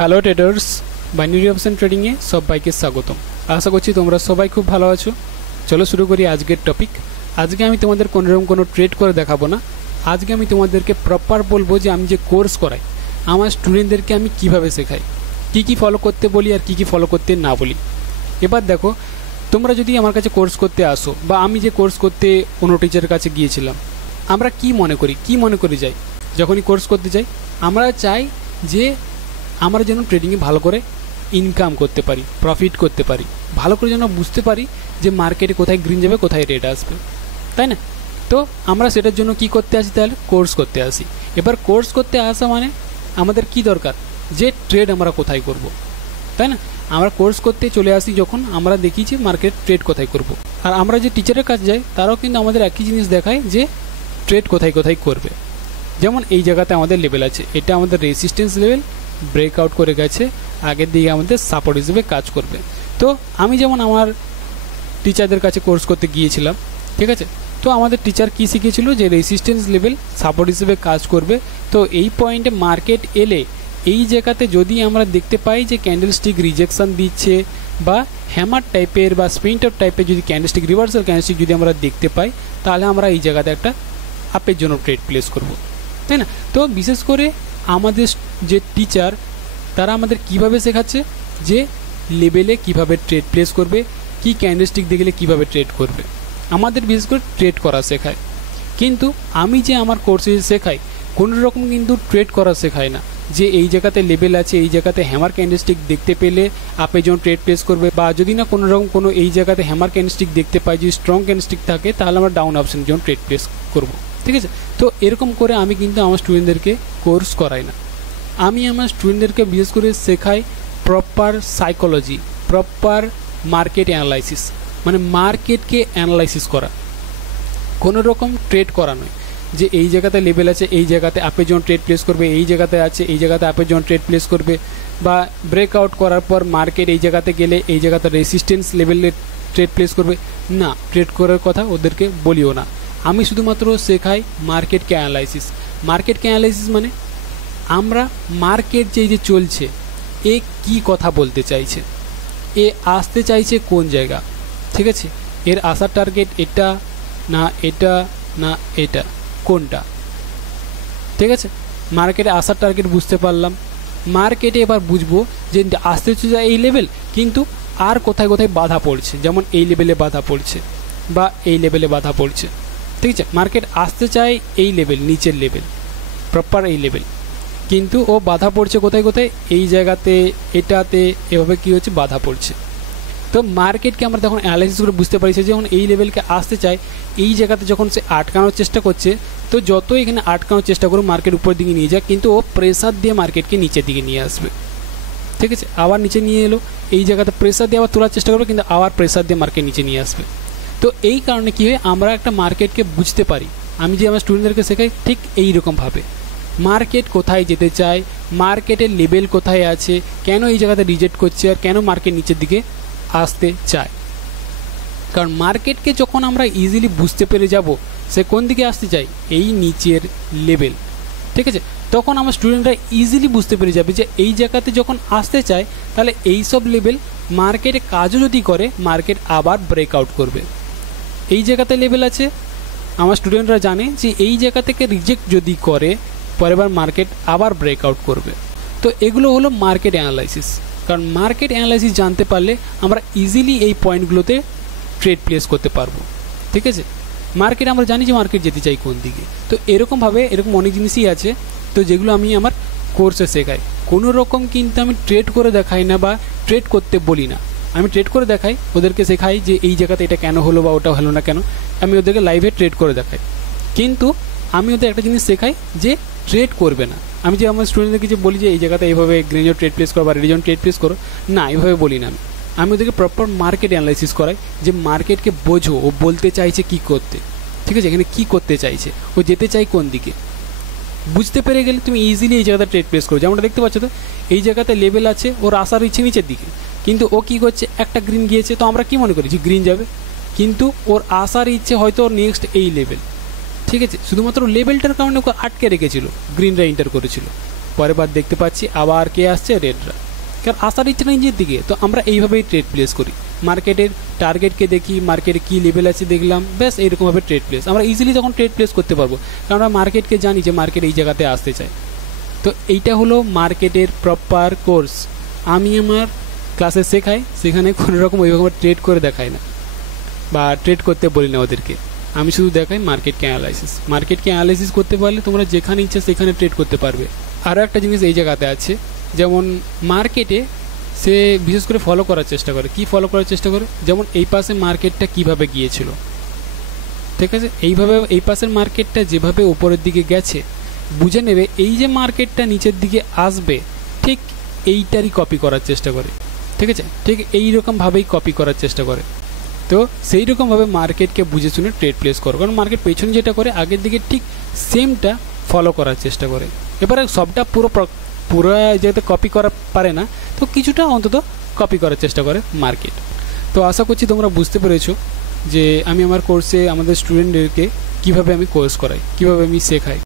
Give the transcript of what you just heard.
Hello traders, binary option ট্রেডিংয়ে সবাইকে স্বাগতম। আশা করছি তোমরা সবাই খুব ভালো আছো। চলো শুরু করি আজকের টপিক। আজকে আমি তোমাদের কোনোরকম কোনো ট্রেড করে দেখাবো না। আজকে আমি তোমাদেরকে প্রপার বলবো যে আমি যে কোর্স করাই আমার স্টুডেন্টদেরকে আমি কিভাবে শেখাই, কি ফলো করতে বলি আর কি ফলো করতে না বলি। এবার দেখো, তোমরা যদি আমার কাছে কোর্স করতে আসো বা আমি যে কোর্স করতে অন্য টিচারের কাছে গিয়েছিলাম, আমরা কি মনে করি যাই যখনই কোর্স করতে যাই, আমরা চাই যে আমরা যেন ট্রেডিংয়ে ভালো করে ইনকাম করতে পারি, প্রফিট করতে পারি, ভালো করে যেন বুঝতে পারি যে মার্কেটে কোথায় গ্রিন যাবে, কোথায় রেড আসবে, তাই না? তো আমরা সেটার জন্য কি করতে আসি, তাহলে কোর্স করতে আসি। এবার কোর্স করতে আসা মানে আমাদের কি দরকার, যে ট্রেড আমরা কোথায় করব, তাই না? আমরা কোর্স করতে চলে আসি যখন আমরা দেখি যে মার্কেট ট্রেড কোথায় করব। আর আমরা যে টিচারের কাছে যাই তারাও কিন্তু আমাদের একই জিনিস দেখায় যে ট্রেড কোথায় করবে। যেমন এই জায়গাতে আমাদের লেভেল আছে, এটা আমাদের রেজিস্ট্যান্স লেভেল, ব্রেকআউট করে গেছে, আগের দিকে আমাদের সাপোর্ট হিসেবে কাজ করবে। তো আমি যেমন আমার টিচারদের কাছে কোর্স করতে গিয়েছিলাম, ঠিক আছে, তো আমাদের টিচার কি শিখিয়েছিল যে রেজিস্ট্যান্স লেভেল সাপোর্ট হিসেবে কাজ করবে। তো এই পয়েন্টে মার্কেট এলে এই জায়গাতে যদি আমরা দেখতে পাই যে ক্যান্ডেলস্টিক রিজেকশন দিচ্ছে বা হ্যামার টাইপের বা স্প্রিন্টার টাইপের যদি ক্যান্ডেলস্টিক রিভার্সাল ক্যান্ডেলস্টিক যদি আমরা দেখতে পাই, তাহলে আমরা এই জায়গাতে একটা আপের জন্য ট্রেড প্লেস করব, তাই না? তো বিশেষ করে আমাদের যে টিচার তারা আমাদের কিভাবে শেখাচ্ছে যে লেভেলে কিভাবে ট্রেড প্লেস করবে, কি ক্যান্ডেলস্টিক দেখলে কিভাবে ট্রেড করবে, আমাদের বিশেষ করে ট্রেড করা শেখায়। কিন্তু আমি যে আমার কোর্সে শেখাই কোনো রকম কিন্তু ট্রেড করা শেখায় না, যে এই জায়গাতে লেভেল আছে, এই জায়গাতে হ্যামার ক্যান্ডেলস্টিক দেখতে পেলে আপে যখন ট্রেড প্লেস করবে, বা যদি না কোনো রকম কোনো এই জায়গাতে হ্যামার ক্যান্ডেলস্টিক দেখতে পাই যদি স্ট্রং ক্যান্ডেলস্টিক থাকে, তাহলে আমরা ডাউন অপশন যখন ট্রেড প্লেস করব, ঠিক আছে? তো এরকম করে আমি কিন্তু আমার স্টুডেন্টদেরকে কোর্স করাই না। আমি আমার স্টুডেন্টদেরকে বিশেষ করে শেখাই proper psychology, proper market analysis, মানে মার্কেটকে অ্যানালাইসিস করা, কোনো রকম ট্রেড করা নয়। যে এই জায়গাতে লেভেল আছে, এই জায়গাতে আপে যখন ট্রেড প্লেস করবে, এই জায়গাতে আছে, এই জায়গাতে আপে যখন ট্রেড প্লেস করবে, বা ব্রেকআউট করার পর মার্কেট এই জায়গাতে গেলে এই জায়গাতে রেজিস্ট্যান্স লেভেলে ট্রেড প্লেস করবে, না, ট্রেড করার কথা ওদেরকে বলিও না। আমি শুধুমাত্র শেখাই মার্কেটকে অ্যানালাইসিস। মার্কেটকে অ্যানালাইসিস মানে আমরা মার্কেট যে চলছে এ কি কথা বলতে চাইছে, এ আসতে চাইছে কোন জায়গা, ঠিক আছে, এর আসার টার্গেট এটা না এটা না এটা, কোনটা, ঠিক আছে? মার্কেটে আসার টার্গেট বুঝতে পারলাম, মার্কেটে এবার বুঝবো যে আসতে হচ্ছে এই লেভেল, কিন্তু আর কোথায় কোথায় বাধা পড়ছে, যেমন এই লেভেলে বাধা পড়ছে বা এই লেভেলে বাধা পড়ছে, ঠিক আছে? মার্কেট আসতে চায় এই লেভেল, নিচের লেভেল, প্রপার এই লেভেল, কিন্তু ও বাধা পড়ছে কোথায় কোথায়, এই জায়গাতে, এটাতে, এভাবে কি হচ্ছে, বাধা পড়ছে। তো মার্কেটকে আমরা তখন অ্যানালাইসিস করে বুঝতে পারি যখন এই লেভেলকে আসতে চায়, এই জায়গাতে যখন সে আটকানোর চেষ্টা করছে, তো যত এখানে আটকানোর চেষ্টা করো মার্কেট উপর দিকে নিয়ে যায়, কিন্তু ও প্রেসার দিয়ে মার্কেটকে নিচের দিকে নিয়ে আসবে, ঠিক আছে? আবার নিচে নিয়ে এলো, এই জায়গাতে প্রেসার দিয়ে আবার তোলার চেষ্টা করবে, কিন্তু আবার প্রেসার দিয়ে মার্কেট নিচে নিয়ে আসবে। তো এই কারণে কী হয়, আমরা একটা মার্কেটকে বুঝতে পারি। আমি যে আমার স্টুডেন্টদেরকে শেখাই ঠিক এইরকমভাবে, মার্কেট কোথায় যেতে চায়, মার্কেটের লেভেল কোথায় আছে, কেন এই জায়গাতে রিজেক্ট করছে, আর কেন মার্কেট নিচের দিকে আসতে চায়। কারণ মার্কেটকে যখন আমরা ইজিলি বুঝতে পেরে যাব সে কোন দিকে আসতে চায়, এই নিচের লেভেল, ঠিক আছে, তখন আমার স্টুডেন্টরা ইজিলি বুঝতে পেরে যাবে যে এই জায়গাতে যখন আসতে চায় তাহলে এই সব লেভেল মার্কেটে কাজও যদি করে মার্কেট আবার ব্রেকআউট করবে। এই জায়গাতে লেভেল আছে, আমার স্টুডেন্টরা জানে যে এই জায়গা থেকে রিজেক্ট যদি করে পরেরবার মার্কেট আবার ব্রেকআউট করবে। তো এগুলো হলো মার্কেট অ্যানালাইসিস। কারণ মার্কেট অ্যানালাইসিস জানতে পারলে আমরা ইজিলি এই পয়েন্টগুলোতে ট্রেড প্লেস করতে পারবো, ঠিক আছে? মার্কেট আমরা জানি যে মার্কেট যেতে চাই কোন দিকে। তো এরকমভাবে এরকম অনেক জিনিসই আছে, তো যেগুলো আমি আমার কোর্সে শেখাই। কোনো রকম কিন্তু আমি ট্রেড করে দেখাই না বা ট্রেড করতে বলি না। আমি ট্রেড করে দেখাই, ওদেরকে শেখাই যে এই জায়গাতে এটা কেন হলো বা ওটা হলো না কেন, আমি ওদেরকে লাইভে ট্রেড করে দেখাই। কিন্তু আমি ওদের একটা জিনিস শেখাই যে ট্রেড করবে না। আমি যে আমার স্টুডেন্টদেরকে যে বলি যে এই জায়গাতে এইভাবে গ্রিনের ট্রেড প্লেস করো বা রেডিজন ট্রেড প্লেস করো, না, এইভাবে বলি না। আমি ওদেরকে প্রপার মার্কেট অ্যানালাইসিস করাই, যে মার্কেটকে বোঝো ও বলতে চাইছে কি করতে, ঠিক আছে, এখানে কি করতে চাইছে, ও যেতে চাই কোন দিকে, বুঝতে পেরে গেলে তুমি ইজিলি এই জায়গাতে ট্রেড প্লেস করো। যেমনটা দেখতে পাচ্ছ, তো এই জায়গাতে লেভেল আছে, ওর আসার ইচ্ছে নিচের দিকে, কিন্তু ও কি করছে, একটা গ্রিন গিয়েছে, তো আমরা কি মনে করি যে গ্রিন যাবে, কিন্তু ওর আসার ইচ্ছে হয়তো ওর নেক্সট এই লেভেল, ঠিক আছে, শুধুমাত্র লেভেলটার কারণে ওকে আটকে রেখেছিল, গ্রিনরা এন্টার করেছিল। পরের বার দেখতে পাচ্ছি আবার কে আসছে, রেডরা, কারণ আসার ইচ্ছে না নিজের দিকে। তো আমরা এইভাবেই ট্রেড প্লেস করি, মার্কেটের টার্গেটকে দেখি, মার্কেটে কী লেভেল আছে দেখলাম, ব্যাস এইরকমভাবে ট্রেড প্লেস আমরা ইজিলি তখন ট্রেড প্লেস করতে পারবো, কারণ আমরা মার্কেটকে জানি যে মার্কেট এই জায়গাতে আসতে চায়। তো এইটা হলো মার্কেটের প্রপার কোর্স। আমি আমার ক্লাসে শেখাই, সেখানে কোনো রকম ওইরকম ট্রেড করে দেখাই না বা ট্রেড করতে বলি না ওদেরকে, আমি শুধু দেখাই মার্কেটকে অ্যানালাইসিস। মার্কেটকে অ্যানালাইসিস করতে পারলে তোমরা যেখানে ইচ্ছা সেখানে ট্রেড করতে পারবে। আরও একটা জিনিস এই জায়গাতে আছে, যেমন মার্কেটে সে বিশেষ করে ফলো করার চেষ্টা করে। কি ফলো করার চেষ্টা করে? যেমন এই পাশে মার্কেটটা কিভাবে গিয়েছিল, ঠিক আছে, এইভাবে এই পাশের মার্কেটটা যেভাবে উপরের দিকে গেছে, বুঝে নেবে এই যে মার্কেটটা নিচের দিকে আসবে, ঠিক এইটারই কপি করার চেষ্টা করে, ঠিক আছে, ঠিক এইরকমভাবেই কপি করার চেষ্টা করে। তো সেই রকমভাবে মার্কেটকে বুঝে শুনে ট্রেড প্লেস করো, কারণ মার্কেট পেছনে যেটা করে আগের দিকে ঠিক সেমটা ফলো করার চেষ্টা করে। এবারে সবটা পুরো যাতে কপি করা পারে না, তো কিছুটা অন্তত কপি করার চেষ্টা করে মার্কেট। তো আশা করছি তোমরা বুঝতে পেরেছো যে আমি আমার কোর্সে আমাদের স্টুডেন্টদেরকে কীভাবে আমি কোর্স করাই, কীভাবে আমি শেখাই।